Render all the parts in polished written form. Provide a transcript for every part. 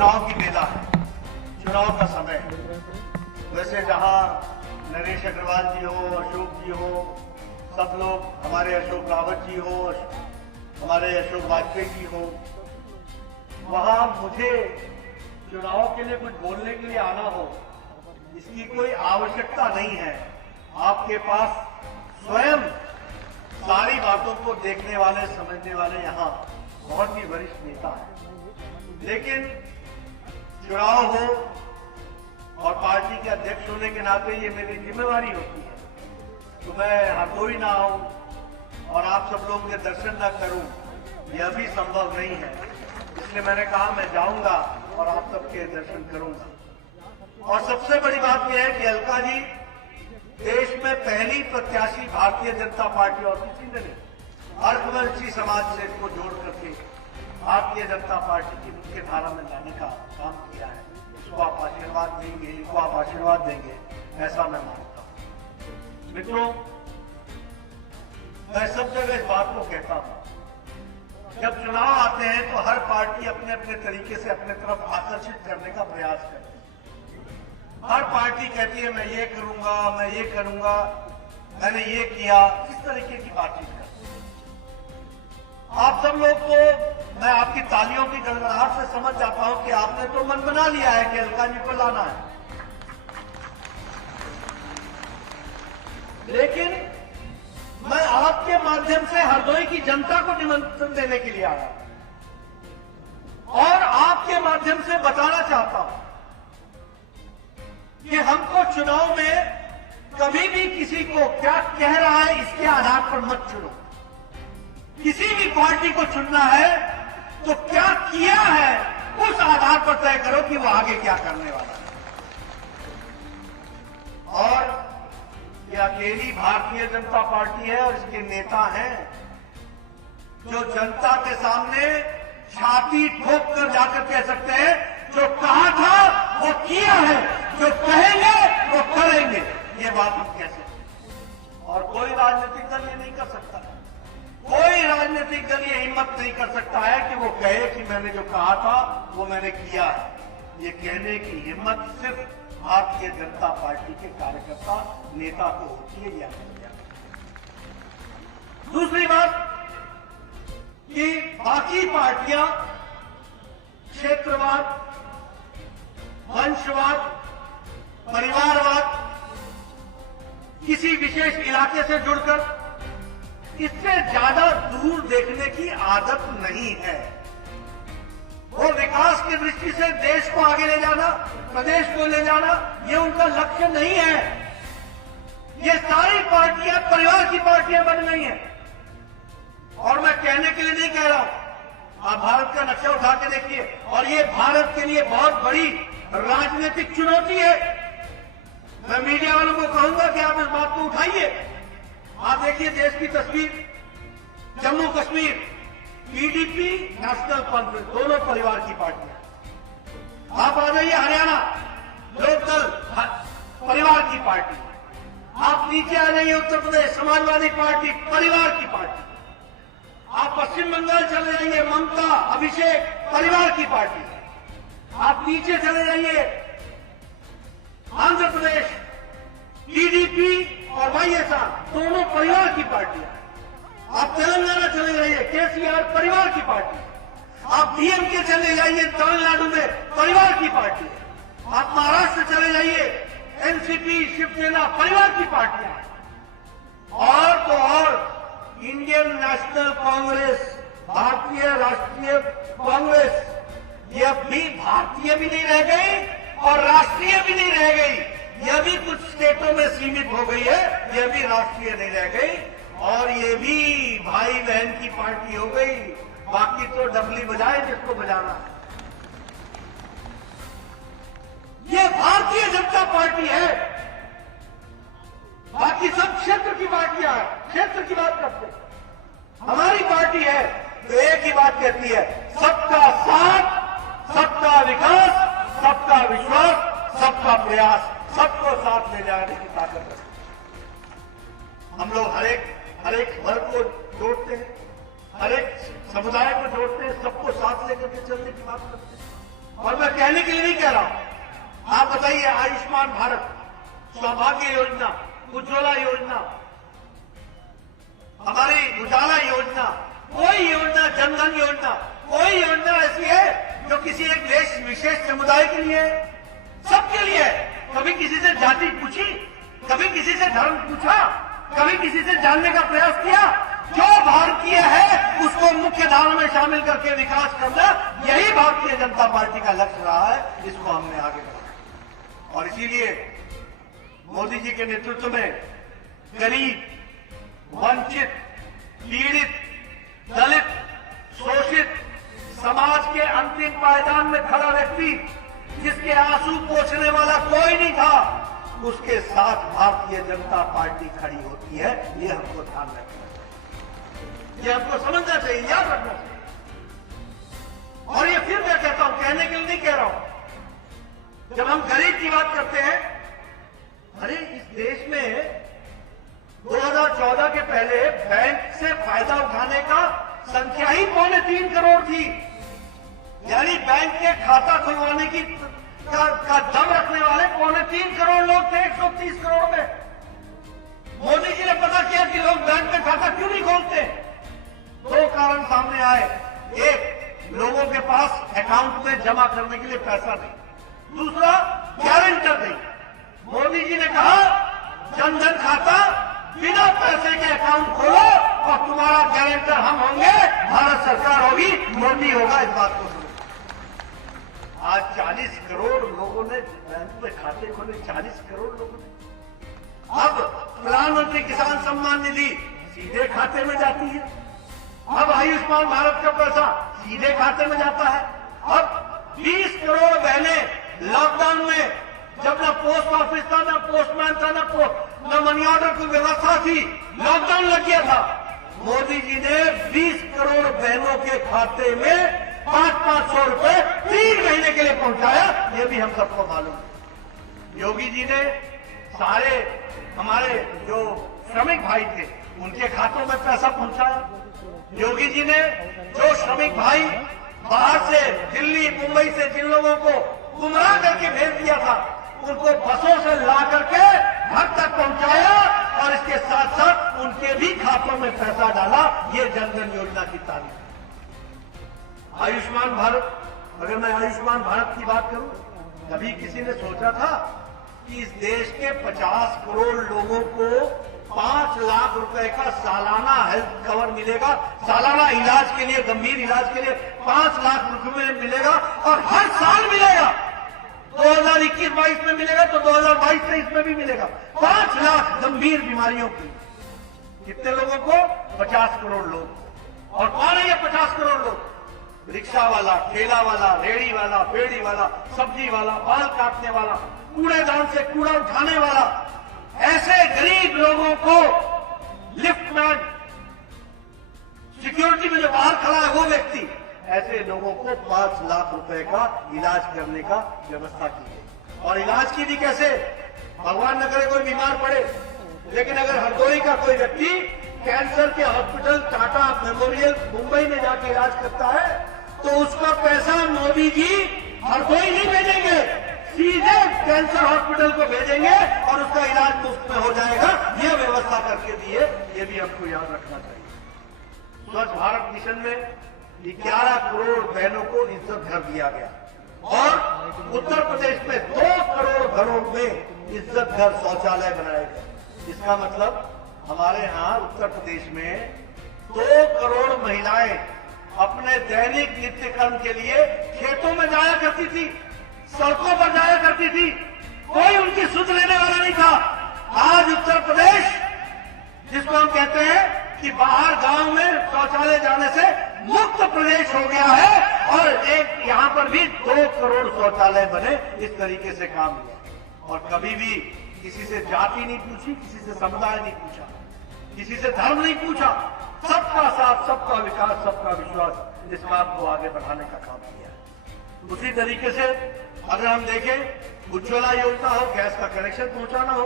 चुनाव की बेला है, चुनाव का समय है। वैसे जहां नरेश अग्रवाल जी हो, अशोक जी हो, सब लोग, हमारे अशोक रावत जी हो, हमारे अशोक वाजपेयी जी हो, वहां मुझे चुनाव के लिए कुछ बोलने के लिए आना हो, इसकी कोई आवश्यकता नहीं है। आपके पास स्वयं सारी बातों को देखने वाले, समझने वाले यहां बहुत ही वरिष्ठ नेता हैं। लेकिन चुनाव हो और पार्टी के अध्यक्ष होने के नाते ये मेरी जिम्मेवारी होती है, तो मैं हरदोई ना आऊं और आप सब लोगों के दर्शन न करूं, यह भी संभव नहीं है। इसलिए मैंने कहा मैं जाऊंगा और आप सबके दर्शन करूंगा। और सबसे बड़ी बात यह है कि अलका जी देश में पहली प्रत्याशी भारतीय जनता पार्टी और किसी ने नहीं, अर्थवंशी समाज से इसको जोड़ करके भारतीय जनता पार्टी की मुख्य धारा में लाने का काम किया है। इसको आप आशीर्वाद देंगे, इसको आप आशीर्वाद देंगे, ऐसा मैं मानता हूं। मित्रों, मैं सब जगह इस बात को कहता हूं, जब चुनाव आते हैं तो हर पार्टी अपने अपने तरीके से अपने तरफ आकर्षित करने का प्रयास करती है। हर पार्टी कहती है मैं ये करूंगा, मैं ये करूंगा, मैंने ये किया, इस तरीके की बातचीत करती है। आप सब लोग को मैं आपकी तालियों की गड़गड़ाहट से समझ जाता हूं कि आपने तो मन बना लिया है कि अलका जी को लाना है, लेकिन मैं आपके माध्यम से हरदोई की जनता को निमंत्रण देने के लिए आया और आपके माध्यम से बताना चाहता हूं कि हमको चुनाव में कभी भी किसी को क्या कह रहा है इसके आधार पर मत चुनो। किसी भी पार्टी को चुनना है तो क्या किया है उस आधार पर तय करो कि वो आगे क्या करने वाला है। और ये अकेली भारतीय जनता पार्टी है और इसके नेता हैं जो जनता के सामने छाती ठोक कर जाकर कह सकते हैं जो कहा था वो किया है, जो कहेंगे वो करेंगे, ये बात हम कह सकते हैं। और कोई राजनीतिक दल ये नहीं कर सकता, कोई राजनीतिक दल ये हिम्मत नहीं कर सकता है कि वो कहे कि मैंने जो कहा था वो मैंने किया है। ये कहने की हिम्मत सिर्फ भारतीय जनता पार्टी के कार्यकर्ता, नेता को होती है। यह दूसरी बात कि बाकी पार्टियां क्षेत्रवाद, वंशवाद, परिवारवाद, किसी विशेष इलाके से जुड़कर इससे ज्यादा दूर देखने की आदत नहीं है। वो विकास की दृष्टि से देश को आगे ले जाना, प्रदेश को ले जाना, ये उनका लक्ष्य नहीं है। ये सारी पार्टियां परिवार की पार्टियां बन गई हैं। और मैं कहने के लिए नहीं कह रहा हूं, आप भारत का नक्शा उठा के देखिए और ये भारत के लिए बहुत बड़ी राजनीतिक चुनौती है। मैं मीडिया वालों को कहूंगा कि आप इस बात को उठाइए। आप देखिए देश की तस्वीर, Jammu Kashmir, PDP, national conference, दोनों परिवार की पार्टियां। आप आ जाइए हरियाणा, लोकदल, परिवार की पार्टी। आप नीचे आ जाइए उत्तर प्रदेश, समाजवादी पार्टी, परिवार की पार्टी। आप पश्चिम बंगाल चले जाइए, ममता, अभिषेक, परिवार की पार्टी। आप नीचे चले जाइए आंध्र प्रदेश, टीडीपी और वाईएसआर, दोनों परिवार की पार्टियां। आप तेलंगाना चले जाइए, केसीआर, परिवार की पार्टी। आप डीएमके चले जाइए तमिलनाडु में, परिवार की पार्टी। आप महाराष्ट्र चले जाइए, एनसीपी, शिवसेना, परिवार की पार्टियां। और तो और इंडियन नेशनल कांग्रेस, भारतीय राष्ट्रीय कांग्रेस, ये अब भी भारतीय भी नहीं रह गई और राष्ट्रीय भी नहीं रह गई। यह भी कुछ स्टेटों में सीमित हो गई है, यह भी राष्ट्रीय नहीं रह गई और ये भी भाई बहन की पार्टी हो गई। बाकी तो डबली बजाए जिसको बजाना है। ये भारतीय जनता पार्टी है, बाकी सब क्षेत्र की पार्टियां हैं, क्षेत्र की बात करते हैं। हमारी पार्टी है तो एक ही बात कहती है, सबका साथ, सबका विकास, सबका विश्वास, सबका प्रयास, सबको साथ ले जाने की ताकत है। हम लोग हर एक वर्ग को जोड़ते हैं, हर एक समुदाय को जोड़ते हैं, सबको साथ लेकर के चलने की बात करते हैं। और मैं कहने के लिए नहीं कह रहा हूं। आप बताइए, आयुष्मान भारत, सौभाग्य योजना, उज्ज्वला योजना, हमारी उजाला योजना, कोई योजना, जनधन योजना, कोई योजना ऐसी है जो किसी एक देश विशेष समुदाय के लिए है? सबके लिए है। कभी किसी से जाति पूछी, कभी किसी से धर्म पूछा, कभी किसी से जानने का प्रयास किया? जो भारतीय है उसको मुख्य धारा में शामिल करके विकास करना, यही भारतीय जनता पार्टी का लक्ष्य रहा है। इसको हमने आगे बढ़ाया और इसीलिए मोदी जी के नेतृत्व में गरीब, वंचित, पीड़ित, दलित, शोषित, समाज के अंतिम पायदान में खड़ा व्यक्ति, जिसके आंसू पोंछने वाला कोई नहीं था, उसके साथ भारतीय जनता पार्टी खड़ी होती है। ये हमको ध्यान रखना चाहिए, ये हमको समझना चाहिए, याद रखना चाहिए। और ये फिर मैं कहता हूं, कहने के लिए नहीं कह रहा हूं। जब हम गरीब की बात करते हैं, अरे इस देश में 2014 के पहले बैंक से फायदा उठाने का संख्या ही 2.25 करोड़ थी। यानी बैंक के खाता खुलवाने की का दम रखने वाले 2.25 करोड़ लोग थे 130 करोड़ में। मोदी जी ने पता किया कि लोग बैंक में खाता क्यों नहीं खोलते। दो कारण सामने आए। एक, लोगों के पास अकाउंट में जमा करने के लिए पैसा नहीं। दूसरा, गारंटर नहीं। मोदी जी ने कहा, जनधन खाता बिना पैसे के अकाउंट खोलो और तुम्हारा गारंटर हम होंगे, भारत सरकार होगी, मोदी होगा। इस बात को आज 40 करोड़ लोगों ने बैंक में खाते खोले, 40 करोड़ लोगों ने। अब प्रधानमंत्री किसान सम्मान निधि सीधे खाते में जाती है। अब आयुष्मान भारत का पैसा सीधे खाते में जाता है। अब 20 करोड़ बहनें लॉकडाउन में, जब न पोस्ट ऑफिस था, न पोस्टमैन था, न मनी ऑर्डर की व्यवस्था थी, लॉकडाउन लग गया था, मोदी जी ने 20 करोड़ बहनों के खाते में 500-500 रुपए 3 महीने के लिए पहुंचाया। ये भी हम सबको मालूम है। योगी जी ने सारे हमारे जो श्रमिक भाई थे उनके खातों में पैसा पहुंचाया। योगी जी ने जो श्रमिक भाई बाहर से, दिल्ली, मुंबई से जिन लोगों को गुमराह करके भेज दिया था, उनको बसों से ला करके घर तक पहुंचाया और इसके साथ साथ उनके भी खातों में पैसा डाला। ये जनधन योजना की तारीफ। आयुष्मान भारत, अगर मैं आयुष्मान भारत की बात करूं, कभी किसी ने सोचा था कि इस देश के 50 करोड़ लोगों को 5 लाख रुपए का सालाना हेल्थ कवर मिलेगा, सालाना इलाज के लिए, गंभीर इलाज के लिए 5 लाख रुपए मिलेगा और हर साल मिलेगा। 2021-22 में मिलेगा तो 2022-23 में भी मिलेगा। 5 लाख गंभीर बीमारियों की। कितने लोगों को? 50 करोड़ लोग। और कौन है ये 50 करोड़ लोग? रिक्शा वाला, ठेला वाला, रेड़ी वाला, पेड़ी वाला, सब्जी वाला, बाल काटने वाला, कूड़ेदान से कूड़ा उठाने वाला, ऐसे गरीब लोगों को, लिफ्टमैन, सिक्योरिटी में जो बाहर खड़ा है वो व्यक्ति, ऐसे लोगों को 5 लाख रुपए का इलाज करने का व्यवस्था की है। और इलाज की भी कैसे? भगवान न करे कोई बीमार पड़े, लेकिन अगर हरदोई का कोई व्यक्ति कैंसर के हॉस्पिटल टाटा मेमोरियल मुंबई में जाके इलाज करता है तो उसका पैसा मोदी जी हरदोई नहीं भेजेंगे, सीधे कैंसर हॉस्पिटल को भेजेंगे और उसका इलाज मुफ्त में हो जाएगा। ये व्यवस्था करके दी है, ये भी हमको याद रखना चाहिए। स्वच्छ भारत मिशन में 11 करोड़ बहनों को इज्जत घर दिया गया और उत्तर प्रदेश में 2 करोड़ घरों में इज्जत घर शौचालय बनाए गए। इसका मतलब हमारे यहाँ उत्तर प्रदेश में 2 करोड़ महिलाएं अपने दैनिक नित्य कर्म के लिए खेतों में जाया करती थी, सड़कों पर जाया करती थी, कोई उनकी सुध लेने वाला नहीं था। आज उत्तर प्रदेश, जिसको हम कहते हैं कि बाहर गांव में शौचालय जाने से मुक्त प्रदेश हो गया है और एक यहाँ पर भी 2 करोड़ शौचालय बने। इस तरीके से काम हुआ और कभी भी किसी से जाति नहीं पूछी, किसी से समुदाय नहीं पूछा, किसी से धर्म नहीं पूछा। सबका साथ, सबका विकास, सबका विश्वास, इस काम को आगे बढ़ाने का काम किया। उसी तरीके से अगर हम देखें, उज्ज्वला योजना हो, गैस का कनेक्शन पहुंचाना हो,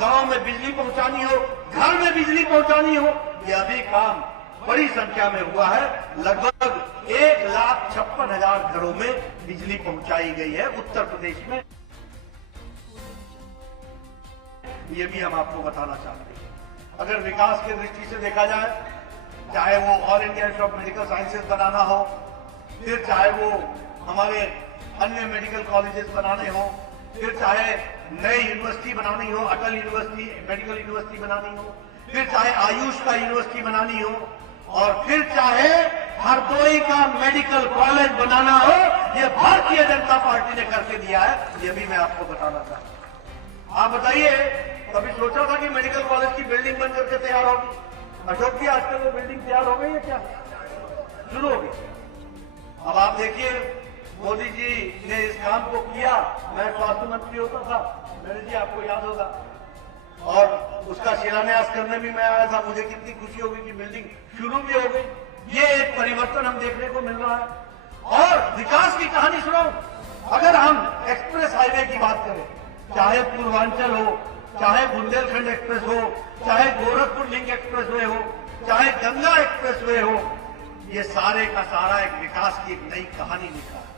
गांव में बिजली पहुंचानी हो, घर में बिजली पहुंचानी हो, यह भी काम बड़ी संख्या में हुआ है। लगभग 1,56,000 घरों में बिजली पहुंचाई गई है उत्तर प्रदेश में। ये भी हम आपको बताना चाहते हैं। अगर विकास की दृष्टि से देखा जाए, चाहे वो all India institute of medical sciences बनाना हो, फिर चाहे वो हमारे अन्य मेडिकल कॉलेजेस बनाने हो, फिर चाहे नई यूनिवर्सिटी बनानी हो, अटल यूनिवर्सिटी मेडिकल यूनिवर्सिटी बनानी हो, फिर चाहे आयुष का यूनिवर्सिटी बनानी हो, और फिर चाहे हरदोई का मेडिकल कॉलेज बनाना हो, ये भारतीय जनता पार्टी ने करके दिया है। ये भी मैं आपको बताना चाहता हूं। आप बताइए, कभी सोचा था कि मेडिकल कॉलेज की बिल्डिंग बन करके तैयार होगी? अशोक जी, आजकल वो बिल्डिंग तैयार हो गई है क्या? शुरू हो गई। अब आप देखिए, मोदी जी ने इस काम को किया। मैं स्वास्थ्य मंत्री होता था, मेरे जी आपको याद होगा, और उसका शिलान्यास करने भी मैं आया था। मुझे कितनी खुशी होगी कि बिल्डिंग शुरू भी हो गई। ये एक परिवर्तन हम देखने को मिल रहा है। और विकास की कहानी सुनो, अगर हम एक्सप्रेस हाईवे की बात करें, चाहे पूर्वांचल हो, चाहे बुंदेलखंड एक्सप्रेस हो, चाहे गोरखपुर लिंक एक्सप्रेस वे हो, चाहे गंगा एक्सप्रेस वे हो, ये सारे का सारा एक विकास की एक नई कहानी लिखा है।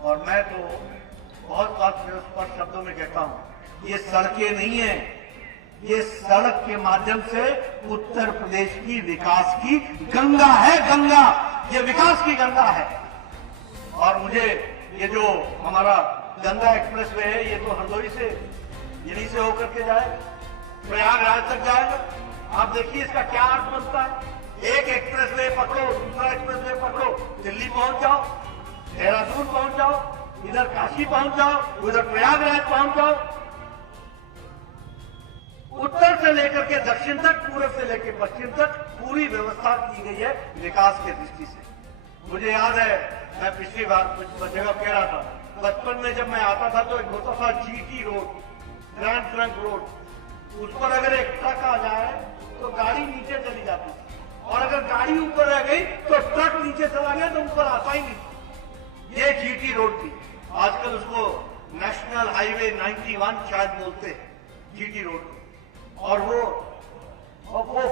और मैं तो बहुत स्पष्ट शब्दों में कहता हूं, ये सड़कें नहीं है, ये सड़क के माध्यम से उत्तर प्रदेश की विकास की गंगा है। गंगा, ये विकास की गंगा है। और मुझे ये जो हमारा गंगा एक्सप्रेस वे है, ये तो हरदोई से, यहीं से होकर के जाएगा, प्रयागराज तक जाएगा। आप देखिए इसका क्या अर्थ बनता है। एक एक्सप्रेस वे पकड़ो, दूसरा एक्सप्रेस वे पकड़ो, दिल्ली पहुंच जाओ, देहरादून पहुंच जाओ, इधर काशी पहुंच जाओ, उधर प्रयागराज पहुंच जाओ। उत्तर से लेकर के दक्षिण तक, पूर्व से लेकर पश्चिम तक पूरी व्यवस्था की गई है विकास की दृष्टि से। मुझे याद है, मैं पिछली बार कुछ जगह कह रहा था, बचपन में जब मैं आता था तो एक होता था GT road, grand trunk road. उस पर अगर एक ट्रक आ जाए तो गाड़ी नीचे चली जाती थी, और अगर गाड़ी ऊपर रह गई तो ट्रक नीचे चला गया तो ऊपर आता ही नहीं। ये GT रोड थी। आजकल उसको नेशनल हाईवे 91 शायद बोलते हैं, GT रोड। और वो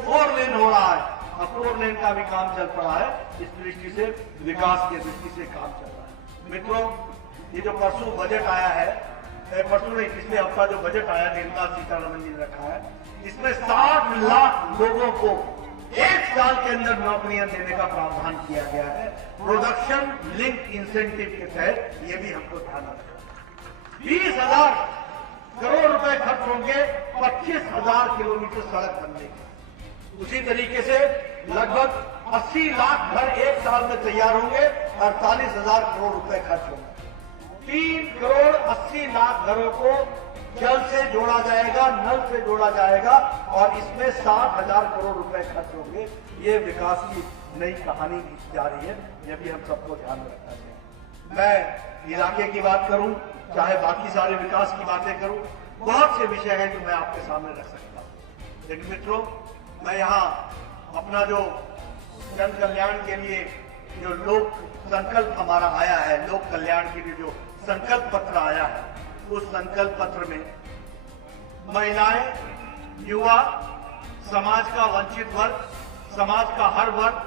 4 लेन हो रहा है। अब 4 लेन का भी काम चल पड़ा है। इस दृष्टि से, विकास की दृष्टि से काम चल रहा है। मित्रों, ये जो परसों बजट आया है, परसों नहीं, पिछले हफ्ता जो बजट आया, निर्मला सीतारमण जी ने रखा है, इसमें 60 लाख लोगों को 1 साल के अंदर नौकरियां देने का प्रावधान किया गया है, प्रोडक्शन लिंक इंसेंटिव के तहत। ये भी हमको ध्यान रखना। 20,000 करोड़ रुपए खर्च होंगे 25,000 किलोमीटर सड़क बनने की। उसी तरीके से लगभग 80 लाख घर 1 साल में तैयार होंगे, 48,000 करोड़ रुपए खर्च होंगे। 3 करोड़ 80 लाख घरों को जल से जोड़ा जाएगा, नल से जोड़ा जाएगा, और इसमें 60,000 करोड़ रुपए खर्च होंगे। ये विकास की नई कहानी जा रही है। यह भी हम सबको ध्यान रखना चाहिए। मैं इलाके की बात करूं, चाहे बाकी सारे विकास की बातें करूं, बहुत से विषय हैं जो मैं आपके सामने रख सकता हूं। लेकिन मित्रों, मैं यहां अपना जो जन कल्याण के लिए जो लोक संकल्प हमारा आया है, लोक कल्याण के लिए जो संकल्प पत्र आया है, उस संकल्प पत्र में महिलाएं, युवा, समाज का वंचित वर्ग, समाज का हर वर्ग,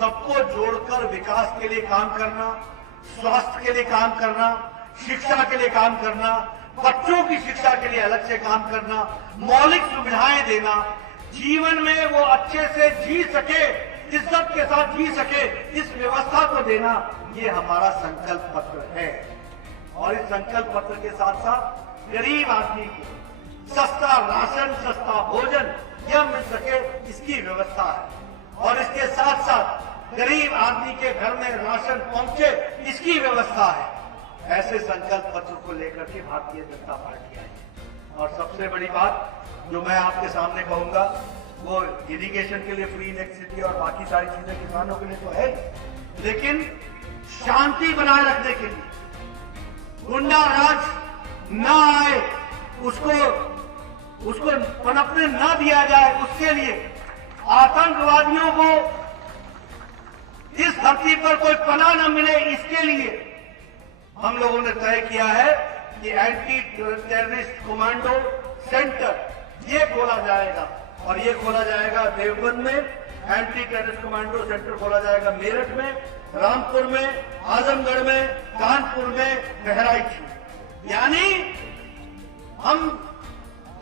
सबको जोड़कर विकास के लिए काम करना, स्वास्थ्य के लिए काम करना, शिक्षा के लिए काम करना, बच्चों की शिक्षा के लिए अलग से काम करना, मौलिक सुविधाएं देना, जीवन में वो अच्छे से जी सके, इज्जत के साथ जी सके, इस व्यवस्था को देना, ये हमारा संकल्प पत्र है। और इस संकल्प पत्र के साथ साथ गरीब आदमी को सस्ता राशन, सस्ता भोजन यह मिल सके, इसकी व्यवस्था है। और इसके साथ साथ गरीब आदमी के घर में राशन पहुंचे, इसकी व्यवस्था है। ऐसे संकल्प पत्र को लेकर के भारतीय जनता पार्टी आई है। और सबसे बड़ी बात जो मैं आपके सामने कहूंगा, वो इरिगेशन के लिए फ्री इलेक्ट्रिसिटी और बाकी सारी चीजें किसानों के लिए तो है, लेकिन शांति बनाए रखने के लिए, गुंडा राज न आए, उसको पनपने न दिया जाए, उसके लिए, आतंकवादियों को इस धरती पर कोई पनाह न मिले, इसके लिए हम लोगों ने तय किया है कि एंटी टेररिस्ट कमांडो सेंटर ये खोला जाएगा। और ये खोला जाएगा देवबंद में, एंटी टेररिस्ट कमांडो सेंटर खोला जाएगा मेरठ में, रामपुर में, आजमगढ़ में, कानपुर में, बहराइच में। यानी हम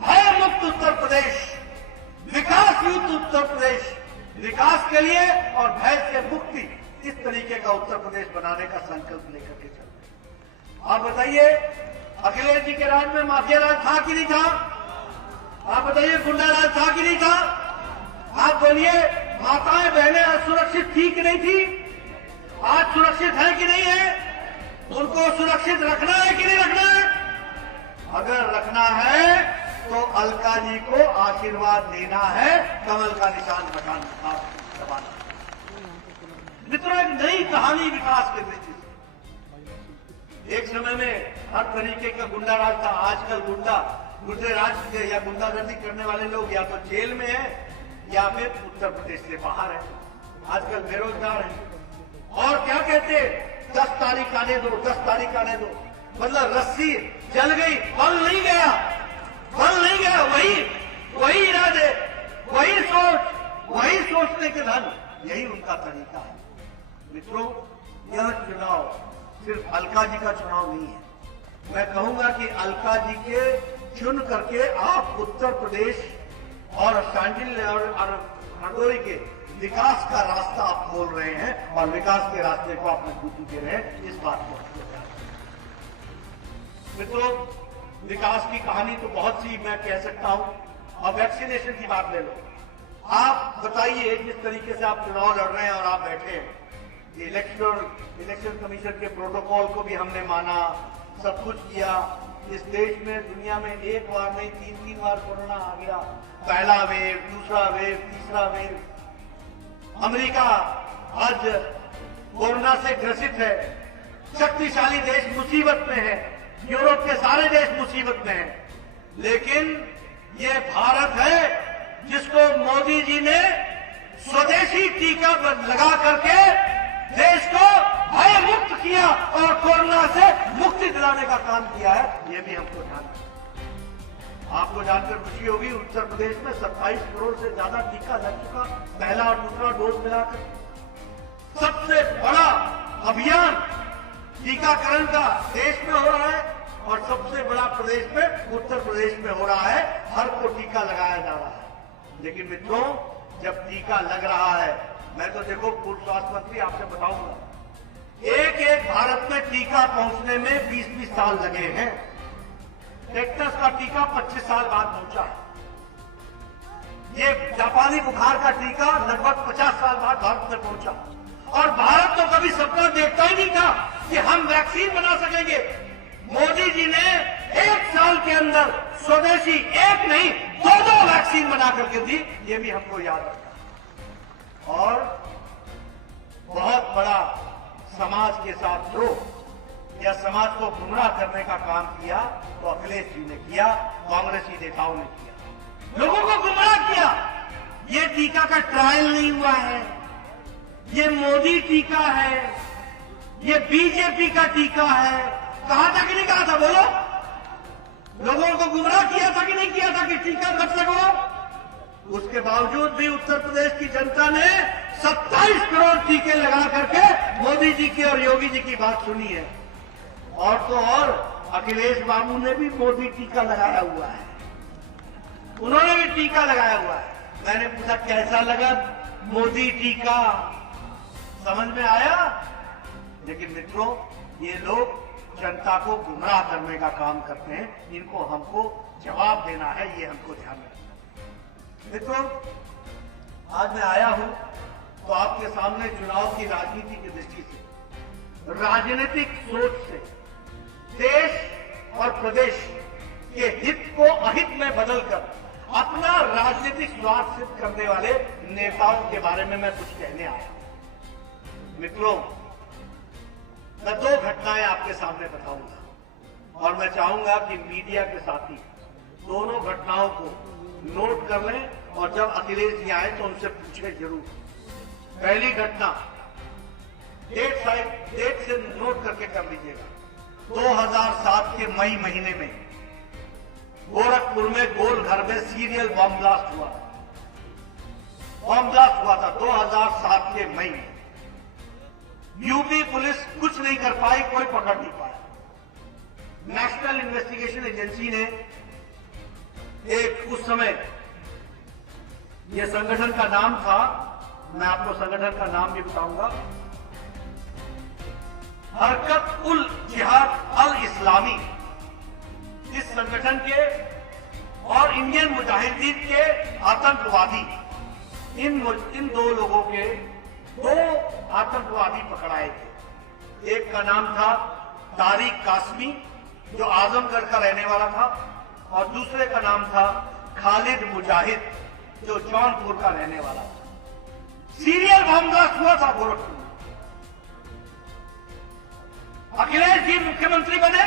भय मुक्त उत्तर प्रदेश, विकास युक्त उत्तर प्रदेश, विकास के लिए और भय से मुक्ति, इस तरीके का उत्तर प्रदेश बनाने का संकल्प लेकर के चलते हैं। आप बताइए, अखिलेश जी के राज में माफिया राज था कि नहीं था? आप बताइए, गुंडा राज था कि नहीं था? आप बोलिए, माताएं बहनें असुरक्षित थी कि नहीं थी? आज सुरक्षित है कि नहीं है? उनको सुरक्षित रखना है कि नहीं रखना है? अगर रखना है तो अलका जी को आशीर्वाद देना है, कमल का निशान दबाना। मित्रों, एक नई कहानी विकास के दृष्टि से। एक समय में हर तरीके का गुंडा राज था। आजकल गुंडे राज के या गुंडागर्दी करने वाले लोग या तो जेल में है या फिर उत्तर प्रदेश से बाहर है। आजकल बेरोजगार है। और क्या कहते, 10 तारीख आने दो, 10 तारीख आने दो। मतलब रस्सी जल गई, बल नहीं गया, बल नहीं गया। वही इरादे, वही सोच, वही सोचने के धन, यही उनका तरीका है। मित्रों, यह चुनाव सिर्फ अलका जी का चुनाव नहीं है। मैं कहूंगा कि अलका जी के चुन करके आप उत्तर प्रदेश और शांडिल और हरदोई के विकास का रास्ता आप खोल रहे हैं और विकास के रास्ते को आप मजबूती दे रहे हैं। इस बात को मित्रों, विकास की कहानी तो बहुत सी मैं कह सकता हूं। और वैक्सीनेशन की बात ले लो। आप बताइए, जिस तरीके से आप चुनाव लड़ रहे हैं और आप बैठे हैं, इलेक्शन कमीशन के प्रोटोकॉल को भी हमने माना, सब कुछ किया। इस देश में, दुनिया में एक बार नहीं 3 बार कोरोना आ गया। पहला वेव, दूसरा वेव, तीसरा वेव। अमेरिका आज कोरोना से ग्रसित है। शक्तिशाली देश मुसीबत में है। यूरोप के सारे देश मुसीबत में हैं। लेकिन ये भारत है जिसको मोदी जी ने स्वदेशी टीका लगा करके देश को भय मुक्त किया और कोरोना से मुक्ति दिलाने का काम किया है। ये भी हमको जानना। आपको जानकर खुशी होगी, उत्तर प्रदेश में 27 करोड़ से ज्यादा टीका लग चुका, पहला और दूसरा डोज मिलाकर। सबसे बड़ा अभियान टीकाकरण का देश में हो रहा है और सबसे बड़ा प्रदेश में, उत्तर प्रदेश में हो रहा है। हर को टीका लगाया जा रहा है। लेकिन मित्रों, जब टीका लग रहा है, मैं तो देखो पूर्व स्वास्थ्य मंत्री आपसे बताऊंगा, एक भारत में टीका पहुंचने में 20-20 साल लगे हैं। टेक्सास का टीका 25 साल बाद पहुंचा है। ये जापानी बुखार का टीका लगभग 50 साल बाद भारत में पहुंचा। और भारत तो कभी सपना देखता ही नहीं था कि हम वैक्सीन बना सकेंगे। मोदी जी ने 1 साल के अंदर स्वदेशी एक नहीं 2 वैक्सीन बना करके दी। ये भी हमको याद रखना। और बहुत बड़ा समाज के साथ द्रोह या समाज को गुमराह करने का काम किया तो अखिलेश जी ने किया, कांग्रेसी नेताओं ने किया, लोगों को गुमराह किया। ये टीका का ट्रायल नहीं हुआ है, ये मोदी टीका है, ये बीजेपी का टीका है। कहा था कि नहीं कहा था? बोलो। लोगों को गुमराह किया था कि नहीं किया था कि टीका मत लगवाओ? उसके बावजूद भी उत्तर प्रदेश की जनता ने 27 करोड़ टीके लगा करके मोदी जी की और योगी जी की बात सुनी है। और तो और अखिलेश बाबू ने भी मोदी टीका लगाया हुआ है, उन्होंने भी टीका लगाया हुआ है। मैंने पूछा कैसा लगा मोदी टीका, समझ में आया? लेकिन मित्रों, ये लोग जनता को गुमराह करने का काम करते हैं। इनको हमको जवाब देना है, ये हमको ध्यान रखना है। मित्रों, आज मैं आया हूं तो आपके सामने चुनाव की राजनीति की दृष्टि से, राजनीतिक सोच से देश और प्रदेश के हित को अहित में बदलकर अपना राजनीतिक स्वार्थ सिद्ध करने वाले नेताओं के बारे में मैं कुछ कहने आया। मित्रों, मैं 2 घटनाएं आपके सामने बताऊंगा और मैं चाहूंगा कि मीडिया के साथी दोनों घटनाओं को नोट कर लें और जब अखिलेश जी आए तो उनसे पूछे जरूर। पहली घटना, डेट से नोट करके कर लीजिएगा। 2007 के मई महीने में गोरखपुर में गोल घर में सीरियल बम ब्लास्ट हुआ। बॉम्ब ब्लास्ट हुआ था 2007 के मई में। यूपी पुलिस कुछ नहीं कर पाई, कोई पकड़ नहीं पाया। नेशनल इन्वेस्टिगेशन एजेंसी ने एक, उस समय यह संगठन का नाम था, मैं आपको संगठन का नाम भी बताऊंगा, हरकत उल जिहाद अल इस्लामी। इस संगठन के और इंडियन मुजाहिदीन के आतंकवादी, इन दो लोगों के दो आतंकवादी पकड़ाए थे। एक का नाम था तारिक कासमी, जो आजमगढ़ का रहने वाला था, और दूसरे का नाम था खालिद मुजाहिद, जो जौनपुर का रहने वाला था। सीरियल बॉम्ब ब्लास्ट हुआ था गोरखपुर में। अखिलेश जी मुख्यमंत्री बने।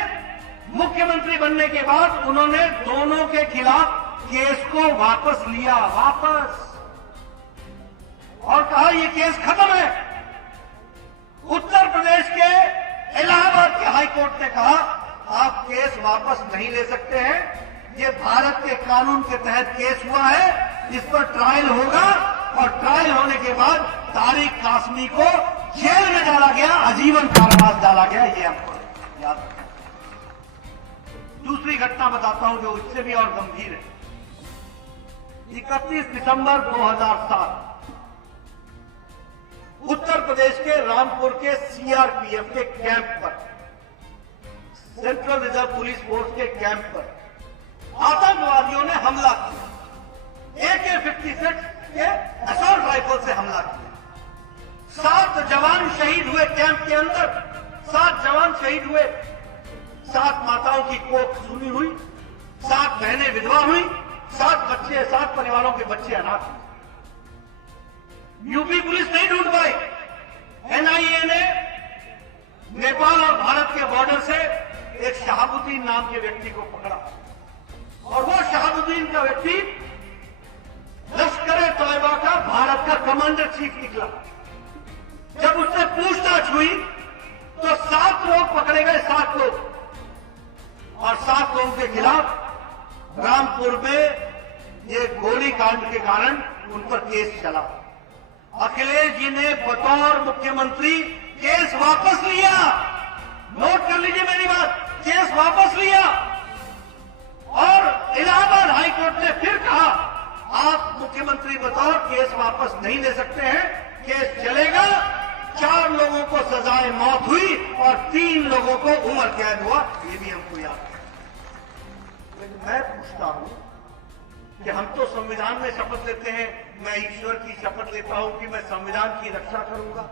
मुख्यमंत्री बनने के बाद उन्होंने दोनों के खिलाफ केस को वापस लिया, और कहा यह केस खत्म है। उत्तर प्रदेश के इलाहाबाद के हाईकोर्ट ने कहा आप केस वापस नहीं ले सकते हैं, ये भारत के कानून के तहत केस हुआ है, इस पर ट्रायल होगा, और ट्रायल होने के बाद तारिक कासमी को जेल में डाला गया, आजीवन कारावास डाला गया। ये आपको याद रखना। दूसरी घटना बताता हूं जो इससे भी और गंभीर है। 31 दिसंबर 2007 उत्तर प्रदेश के रामपुर के सीआरपीएफ के कैंप पर, सेंट्रल रिजर्व पुलिस फोर्स के कैंप पर आतंकवादियों ने हमला किया। AK-56 के असॉल्ट राइफल से हमला किया। 7 जवान शहीद हुए कैंप के अंदर, 7 जवान शहीद हुए। 7 माताओं की कोख सूनी हुई, 7 बहनें विधवा हुई, 7 बच्चे, 7 परिवारों के बच्चे अनाथ हुए। यूपी पुलिस नहीं ढूंढ पाई। NIA ने नेपाल और भारत के बॉर्डर से एक शहाबुद्दीन नाम के व्यक्ति को पकड़ा, और वो शहाबुद्दीन का व्यक्ति लश्कर-ए-तोयबा का भारत का कमांडर चीफ निकला। जब उससे पूछताछ हुई तो 7 लोग पकड़े गए, 7 लोग, और 7 लोगों के खिलाफ रामपुर में ये गोली कांड के कारण उन पर केस चला। अखिलेश जी ने बतौर मुख्यमंत्री केस वापस लिया। नोट कर लीजिए मेरी बात, केस वापस लिया, और इलाहाबाद हाईकोर्ट ने फिर कहा आप मुख्यमंत्री बतौर केस वापस नहीं ले सकते हैं, केस चलेगा। 4 लोगों को सजाए मौत हुई और 3 लोगों को उम्र कैद हुआ, ये भी हमको याद है। लेकिन मैं पूछता हूं कि हम तो संविधान में शपथ लेते हैं, मैं ईश्वर की शपथ लेता हूं कि मैं संविधान की रक्षा करूंगा।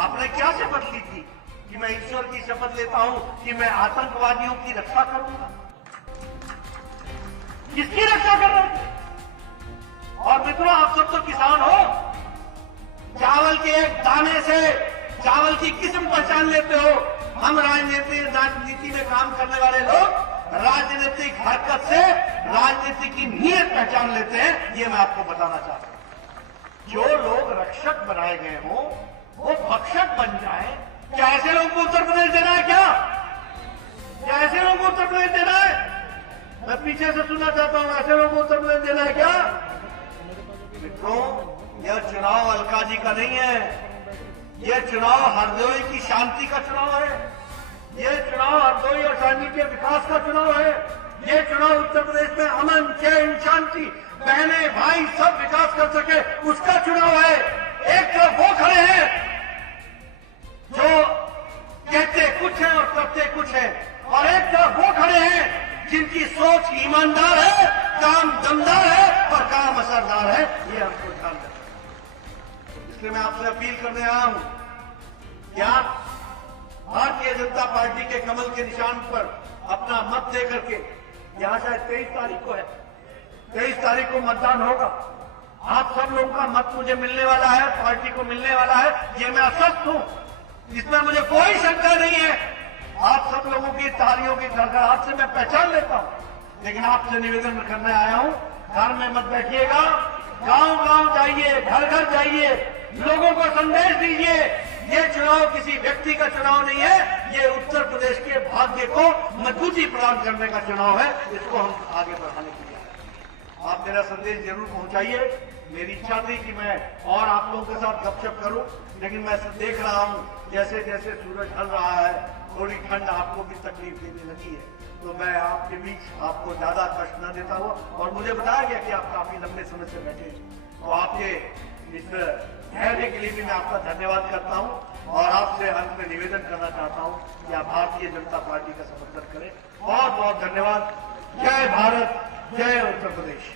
आपने क्या शपथ ली थी कि मैं ईश्वर की शपथ लेता हूं कि मैं आतंकवादियों की रक्षा करूंगा? किसकी रक्षा कर रहे थे? और मित्रों, आप सब तो किसान हो, चावल के एक दाने से चावल की किस्म पहचान लेते हो। हम राजनीति में काम करने वाले लोग राजनीतिक हरकत से राजनीति की नीयत पहचान लेते हैं। ये मैं आपको बताना चाहता हूं। जो लोग रक्षक बनाए गए हों वो भक्षक बन जाए। क्या ऐसे लोगों को उत्तर प्रदेश देना है? क्या ऐसे लोगों को उत्तर प्रदेश देना है? मैं पीछे से सुनना चाहता हूं, ऐसे लोगों को उत्तर प्रदेश देना है क्या? मित्रों, यह चुनाव अलका जी का नहीं है, यह चुनाव हरदोई की शांति का चुनाव है। यह चुनाव हरदोई और शांति के विकास का चुनाव है। यह चुनाव उत्तर प्रदेश में अमन, चैन, शांति, बहने भाई सब विकास कर सके, उसका चुनाव है। एक तरफ वो खड़े हैं जो कहते कुछ है और करते कुछ है, और एक तरफ वो खड़े हैं जिनकी सोच ईमानदार है, काम दमदार है और काम असरदार है। ये हमको ध्यान रखना। इसलिए मैं आपसे अपील करने आया हूं कि आप भारतीय जनता पार्टी के कमल के निशान पर अपना मत दे करके, यहां शायद 23 तारीख को है, 23 तारीख को मतदान होगा। आप सब लोगों का मत मुझे मिलने वाला है, पार्टी को मिलने वाला है, ये मैं आश्वस्त हूं, इसमें मुझे कोई शंका नहीं है। आप सब लोगों की तालियों की गड़गड़ाहट से मैं पहचान लेता हूं, लेकिन आपसे निवेदन करने आया हूं, घर में मत बैठिएगा, गांव-गांव जाइए, घर-घर जाइए, लोगों को संदेश दीजिए। ये चुनाव किसी व्यक्ति का चुनाव नहीं है, ये उत्तर प्रदेश के भाग्य को मजबूती प्रदान करने का चुनाव है। इसको हम आगे बढ़ाने के लिए आप मेरा संदेश जरूर पहुंचाइए। मेरी इच्छा थी कि मैं और आप लोगों के साथ गपशप करूं, लेकिन मैं देख रहा हूं जैसे जैसे सूरज ढल रहा है थोड़ी ठंड आपको भी तकलीफ देने लगी है, तो मैं आपके बीच आपको ज्यादा कष्ट न देता हुआ, और मुझे बताया गया कि आप काफी लंबे समय से बैठे हैं, तो आपके इस धैर्य के लिए भी मैं आपका धन्यवाद करता हूं और आपसे अंत में निवेदन करना चाहता हूं कि आप भारतीय जनता पार्टी का समर्थन करें। बहुत बहुत धन्यवाद। जय भारत, जय उत्तर प्रदेश।